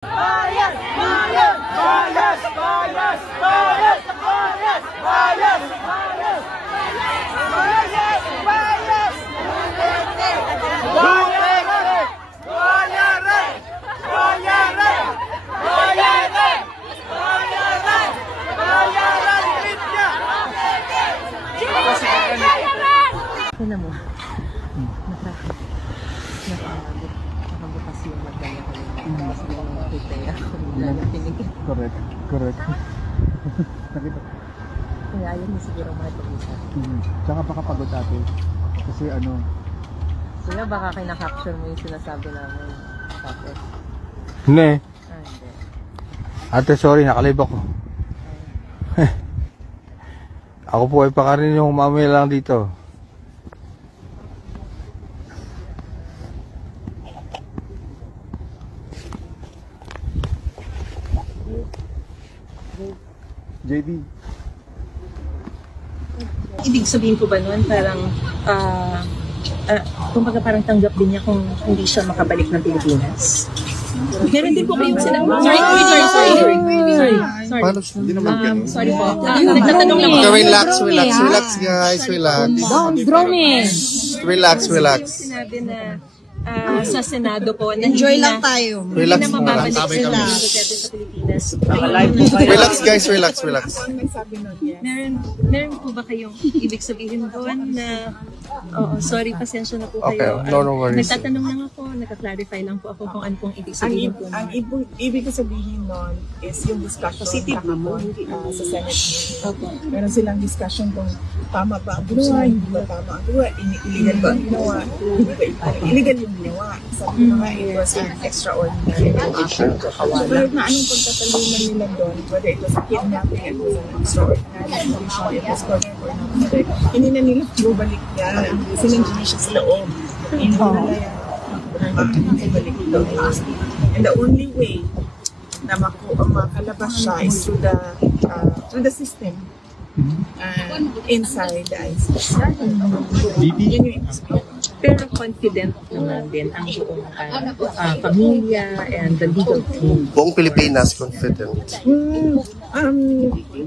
Bias! Bias! Bias! Bias! Bias! Bias! Bias! Bias! Bias! Bias! Kaya mo, nakabukas yung magdala ko yung mas pinag ako nila pinigil. Correct, correct. Nakita. Kaya ayaw mo siguro makipag-isa. Tsaka baka pagod ate. Kasi ano. Kuya, baka kinakapture mo yung sinasabi namin. Tapos. Hindi. Hindi. Ate, sorry, nakalive ako. Ako po ay pakarin yung mamaya lang dito. JD. Ibig sabihin ko ba nun, parang, kumbaga parang tanggap din niya kung hindi siya makabalik ng Pilipinas? Meron din po kayong sinabi. Sorry. Paano siya? Hindi naman ganun. Sorry po. Nagtatanong lang po. Relax guys, relax. Don't draw me. Relax. Sinabi na sa Senado po, na enjoy lang tayo. Relax Hindi na muna. mababalik sila sa Pilipinas. Relax guys, relax. Meron po ba kayong ibig sabihin doon na, sorry, pasensya na po Okay, kayo. no worries. Nagtatanong lang ako, nagka-clarify lang po ako kung ano pong ibig sabihin po. Ang ibig sabihin nun is yung discussion kahapon sa Senate. Meron silang discussion kung tama ba ang ginawa, hindi ba tama ang ginawa, illegal ba ang ginawa, illegal yung ginawa. Sabi ko nga, it was an extraordinary action. Pero na anong pagtatalunan nila doon, whether it was a kidnapping, it was an extraordinary condition, it was correct or not, hindi na nila bumalik yan. Sinandiyan siya sa loob. Hindi nila yan bumalik doon. And the only way na makalabas siya is through the system. Inside the ICC. Yun yung Pero confident naman din ang buong pamilya and the legal team. Buong Pilipinas confident.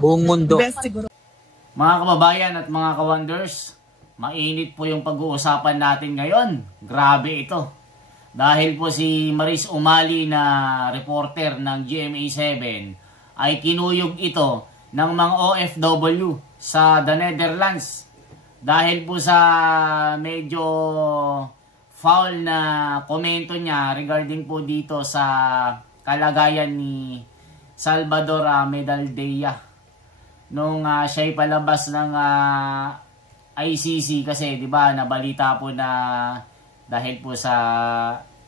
Buong mundo. best siguro. Mga kababayan at mga ka-wonders, mainit po yung pag-uusapan natin ngayon. Grabe ito. Dahil po si Maris Umali na reporter ng GMA7 ay kinuyog ito ng mga OFW sa the Netherlands. Dahil po sa medyo foul na komento niya regarding po dito sa kalagayan ni Salvador Medaldea nung siya'y palabas ng ICC kasi 'di ba nabalita po na dahil po sa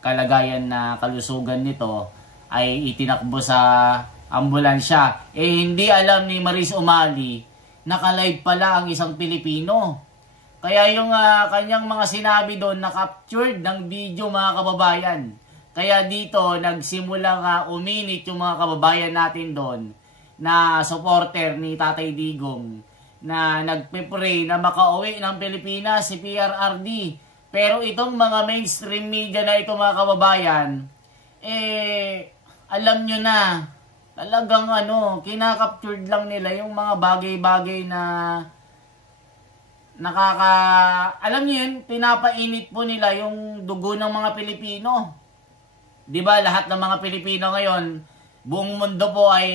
kalagayan na kalusugan nito ay itinakbo sa ambulansya. Hindi alam ni Maris Umali naka-live pala ang isang Pilipino. Kaya yung kanyang mga sinabi doon na-captured ng video mga kababayan. Kaya dito nagsimulang uminit yung mga kababayan natin doon na supporter ni Tatay Digong na nagpe-pray na makauwi ng Pilipinas si PRRD. Pero itong mga mainstream media na ito mga kababayan, alam nyo na, talagang kinakaptured lang nila yung mga bagay-bagay na alam niyo yun, pinapainit po nila yung dugo ng mga Pilipino. 'Di ba lahat ng mga Pilipino ngayon, buong mundo po ay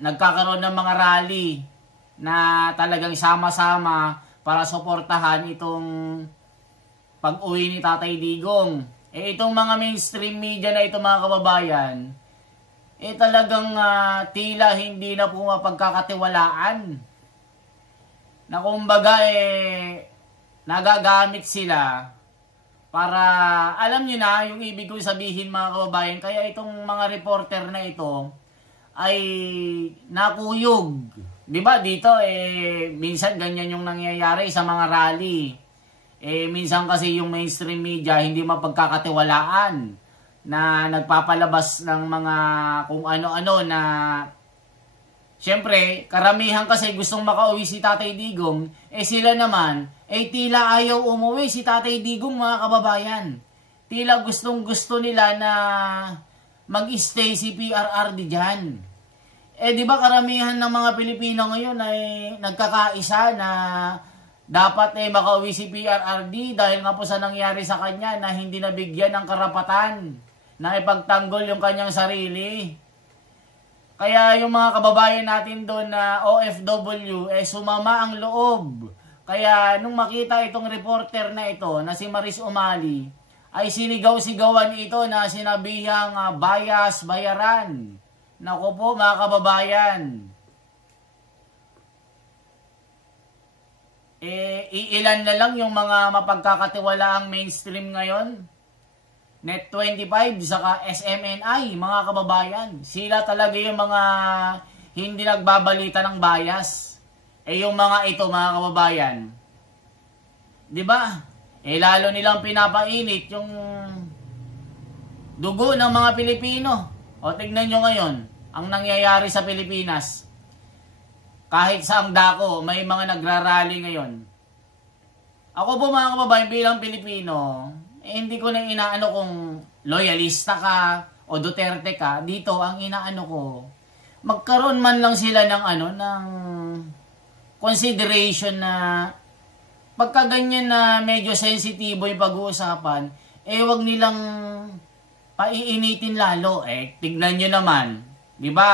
nagkakaroon ng mga rally na talagang sama-sama para suportahan itong pag-uwi ni Tatay Digong. Itong mga mainstream media na ito mga kababayan, talagang tila hindi na po mapagkakatiwalaan. Na kumbaga nagagamit sila para, alam nyo na yung ibig ko sabihin mga kababayan. Kaya itong mga reporter na ito ay nakuyog. Diba dito minsan ganyan yung nangyayari sa mga rally. Minsan kasi yung mainstream media hindi mapagkakatiwalaan na nagpapalabas ng mga kung ano-ano na siyempre, karamihan kasi gustong makauwi si Tatay Digong, sila naman, tila ayaw umuwi si Tatay Digong mga kababayan. Tila gustong gusto nila na mag-stay si PRRD dyan. Di ba karamihan ng mga Pilipino ngayon ay nagkakaisa na dapat makauwi si PRRD dahil nga po sa nangyari sa kanya na hindi nabigyan ng karapatan na ipagtanggol yung kanyang sarili. Kaya yung mga kababayan natin doon na OFW, sumama ang loob. Kaya nung makita itong reporter na ito, na si Maris Umali, ay sinigaw-sigawan ito na sinabihang bias, bayaran. Naku po mga kababayan. Iilan na lang yung mga mapagkakatiwalaang mainstream ngayon. Net25, saka SMNI, mga kababayan. Sila talaga yung mga hindi nagbabalita ng bias. Yung mga ito, mga kababayan. Diba? Lalo nilang pinapainit yung dugo ng mga Pilipino. O tignan nyo ngayon, ang nangyayari sa Pilipinas. Kahit sa dako, may mga nagrarally ngayon. Ako po mga kababayan bilang Pilipino, hindi ko na inaano kung loyalista ka o Duterte ka. Dito ang inaano ko, magkaroon man lang sila ng ng consideration na pagka ganyan na medyo sensitibo yung pag-uusapan, wag nilang paiinitin lalo. Tignan nyo naman, di ba?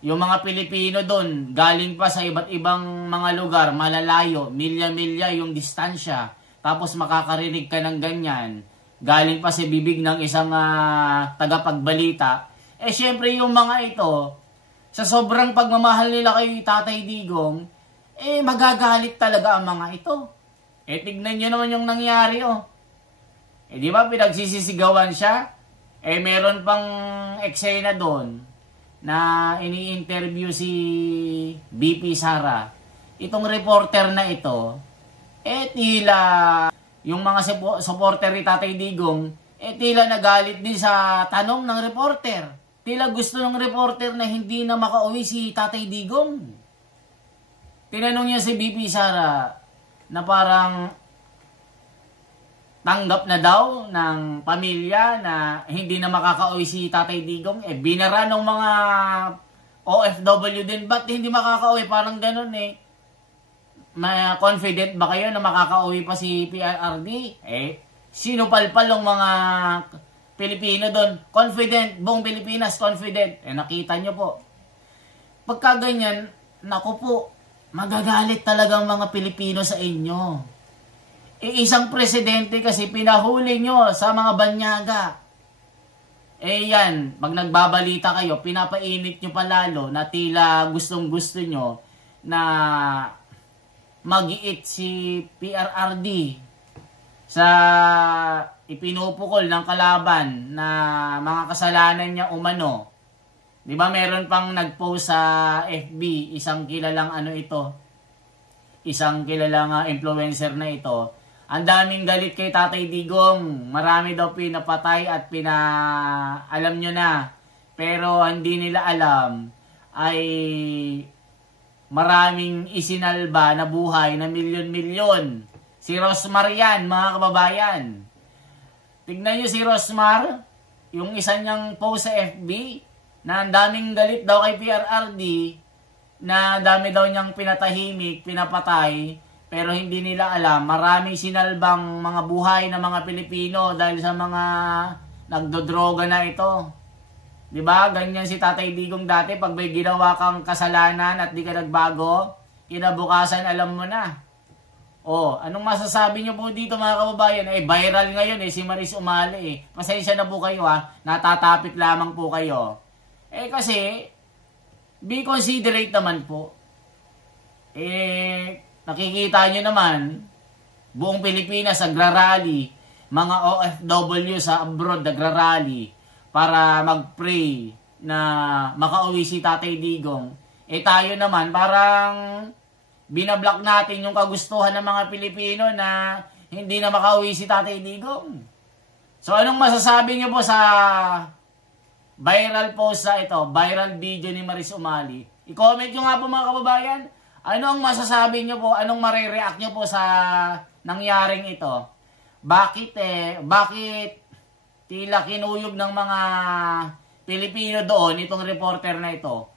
Yung mga Pilipino doon, galing pa sa iba't ibang mga lugar, malalayo, milya-milya yung distansya. Tapos makakarinig ka ng ganyan, galing pa sa bibig ng isang tagapagbalita. Syempre yung mga ito, sa sobrang pagmamahal nila kay Tatay Digong, magagalit talaga ang mga ito. Tignan nyo naman yung nangyari, di ba pinagsisisigawan siya? Meron pang eksena doon na ini-interview si BP Sara. Itong reporter na ito, tila yung mga supporter ni Tatay Digong, tila nagalit din sa tanong ng reporter. Tila gusto ng reporter na hindi na makauwi si Tatay Digong. Tinanong niya si BP Sara na parang tanggap na daw ng pamilya na hindi na makakauwi si Tatay Digong. Binara ng mga OFW din, ba't hindi makakauwi? Parang ganun confident ba kayo na makakauwi pa si PRRD? Sinupalpal ng mga Pilipino doon. Confident, buong Pilipinas confident. Nakita nyo po. Pagka ganyan, naku po, magagalit talagang mga Pilipino sa inyo. Isang presidente kasi pinahuli nyo sa mga banyaga. Yan, pag nagbabalita kayo, pinapainit nyo palalo na tila gustong-gusto nyo na mag-iit si PRRD sa ipinupukol ng kalaban na mga kasalanan niya umano. Di ba meron pang nag-post sa FB, isang kilalang isang kilalang influencer na ito. Ang daming galit kay Tatay Digong. Marami daw pinapatay at alam nyo na. Pero hindi nila alam ay maraming isinalba na buhay na milyon-milyon. Si Rosmar yan, mga kababayan. Tignan nyo si Rosmar, yung isa niyang post sa FB, na ang daming galit daw kay PRRD, na dami daw niyang pinatahimik, pinapatay, pero hindi nila alam, maraming sinalbang mga buhay ng mga Pilipino dahil sa mga nagdodroga na ito. Diba? Ganyan si Tatay Digong dati, pag may ginawa kang kasalanan at di ka nagbago, kinabukasan alam mo na. Anong masasabi nyo po dito mga kababayan? Viral ngayon si Maris Umali. Pasensya na po kayo natatapik lamang po kayo. Kasi, be considerate naman po. Nakikita nyo naman, buong Pilipinas nagrarally, mga OFW sa abroad nagrarally para mag-pray na makauwi si Tatay Digong. Tayo naman, parang binablock natin yung kagustuhan ng mga Pilipino na hindi na makauwi si Tatay Digong. So, anong masasabi nyo po sa viral post sa ito, viral video ni Maris Umali? I-comment nyo nga po mga kababayan. Ano ang masasabi nyo po? Anong marireact nyo po sa nangyaring ito? Bakit tila kinuyog ng mga Pilipino doon, itong reporter na ito,